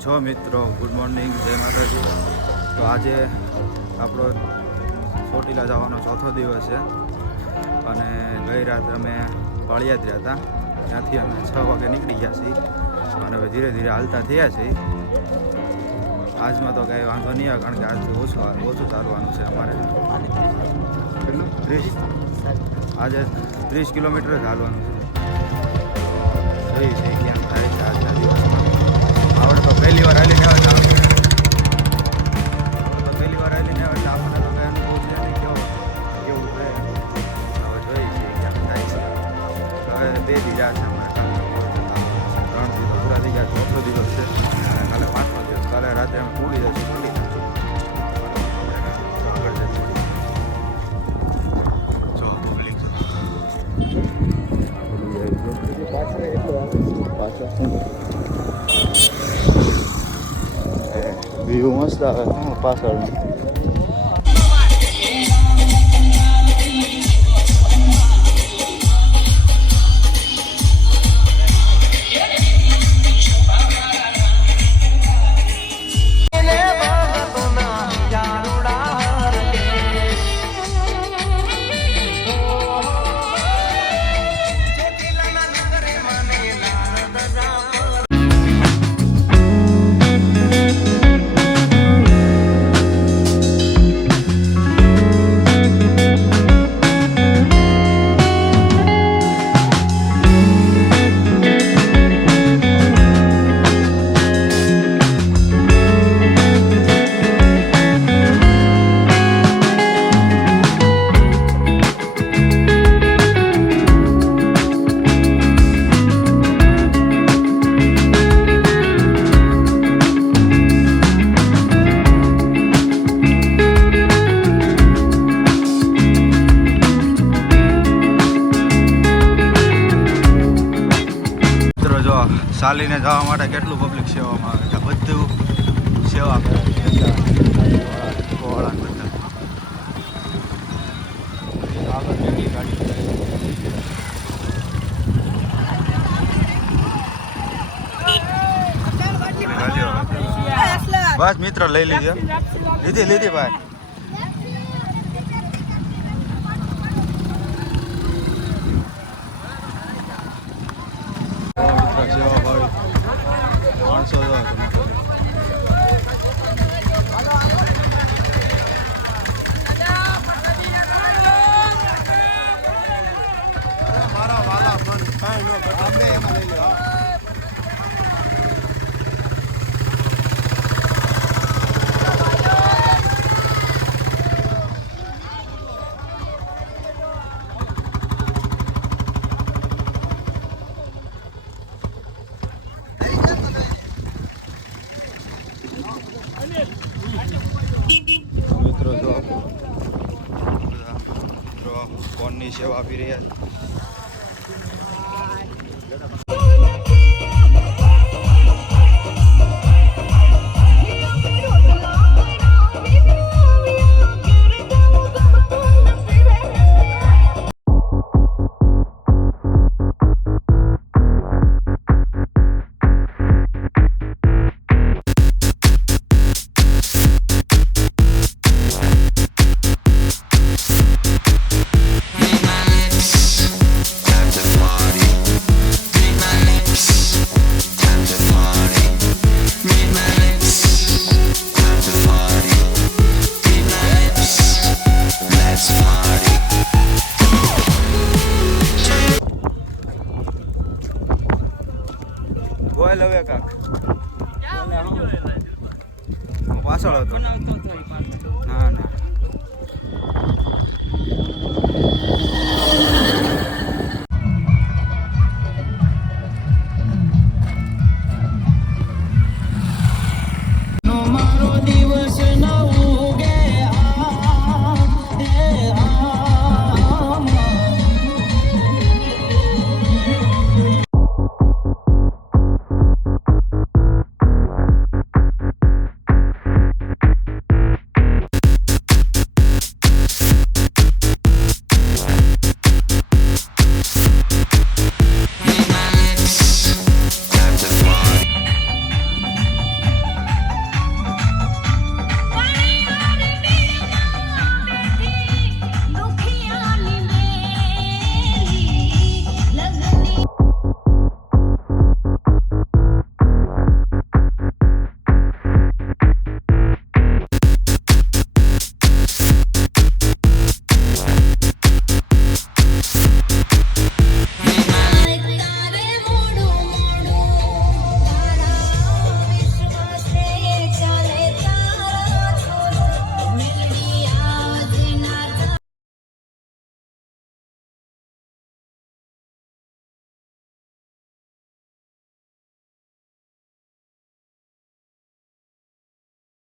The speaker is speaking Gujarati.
છો મિત્રો? ગુડ મોર્નિંગ, જય માતાજી. તો આજે આપણો ચોટીલા જવાનો ચોથો દિવસ છે અને ગઈ રાત અમે પાળિયાદ રહ્યા હતા. ત્યાંથી અમે 6 વાગે નીકળી ગયા છીએ અને હવે ધીરે ધીરે હાલતા થયા છીએ. આજમાં તો કાંઈ વાંધો નહીં આવે કારણ કે આજથી ઓછું ચાલવાનું છે અમારે. કેટલું 30 આજે 30 કિલોમીટર જ હાલવાનું છે. જોઈ છે કેમ થાય છે આજના દિવસમાં. આપણે તો પહેલી વાર હાલીને આવ્યા હતા. પહેલી વાર હાલીને આવ્યા એટલે આપણને તો કંઈ અનુભવ છે નહીં કેવું છે. હવે જોઈ છે કેમ થાય છે. હવે 2 દી રહ્યા છે અમારે. 3 દી તો પૂરા થઈ ગયા. ચોથો દિવસ છે અને કાલે 5મો દિવસ. કાલે રાત્રે અમે પૂરી જઈશું આગળ જઈશું. જો પબ્લિક વ્યૂ મસ્ત આવે પાછળ. ચાલીને જવા માટે કેટલું પબ્લિક સેવામાં આવે છે. બધું સેવા કરે છે. આગળ કેટલી ગાડીઓ. બસ મિત્ર લઈ લીધી ભાઈ. સેવા ભાઈ 500 મારા વાલા મન કાંઈ ન ઘટે એમાં લઈ લો. મિત્રો જો ફોનની સેવા આપી રહ્યા છે.